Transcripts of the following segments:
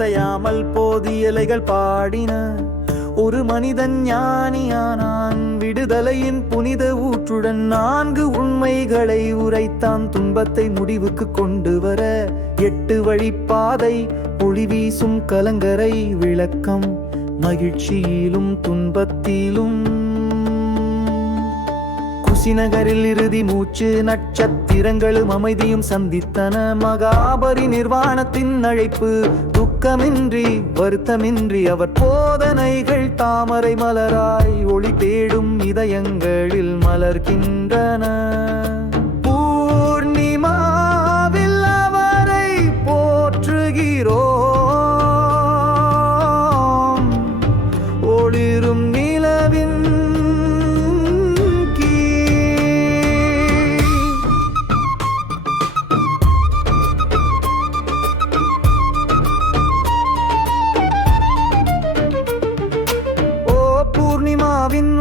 அசையாமல் போதி இலைகள் பாடின. ஒரு மனிதன் ஞானியானான், விடுதலையின் புனித ஊற்றுடன் 4 உண்மைகளை உரைத்தான். துன்பத்தை முடிவுக்கு கொண்டு வர 8 வழிப்பாதை, ஒளி வீசும் கலங்கரை விளக்கம், மகிழ்ச்சியிலும் துன்பத்திலும். குசிநகரில் இறுதி மூச்சு, நட்சத்திரங்களும் அமைதியும் சந்தித்தன. மகாபரி நிர்வாணத்தின் அழைப்பு, துக்கமின்றி வருத்தமின்றி அவர் போதனைகள் தாமரை மலராய் ஒளி தேடும் இதயங்களில் மலர்கின்றன. பூர்ணிமாவில் அவரை போற்றுகிறோம், ஒளிரும் நிலவின்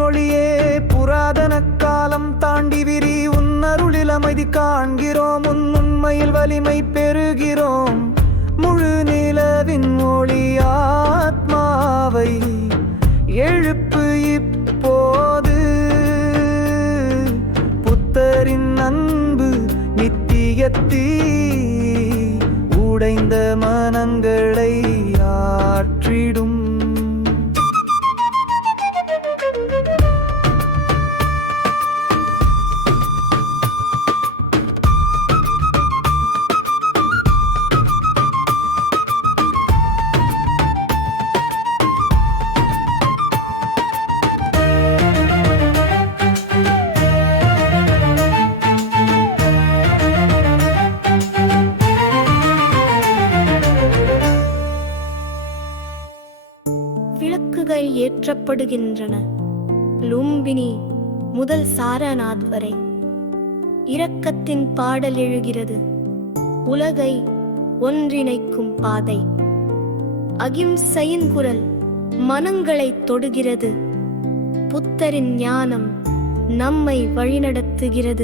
ஒளியே. புராதன காலம் தாண்டி விரி, உன்னருளில் அமைதி காண்கிறோம், உண்மையில் வலிமை பெறுகிறோம். முழு நிலவின் ஒளி ஆத்மாவை எழுப்பு இப்போது. புத்தரின் அன்பு நித்தியத்தீ, உடைந்த மனங்களை ஆற்றிடும். விளக்குகள் ஏற்றப்படுகின்றன. லும்பினி முதல் சாரநாத் வரை இரக்கத்தின் பாடல் எழுகிறது. உலகை ஒன்றிணைக்கும் பாதை. அகிம்சையின் குரல் மனங்களை தொடுகிறது. புத்தரின் ஞானம் நம்மை வழிநடத்துகிறது.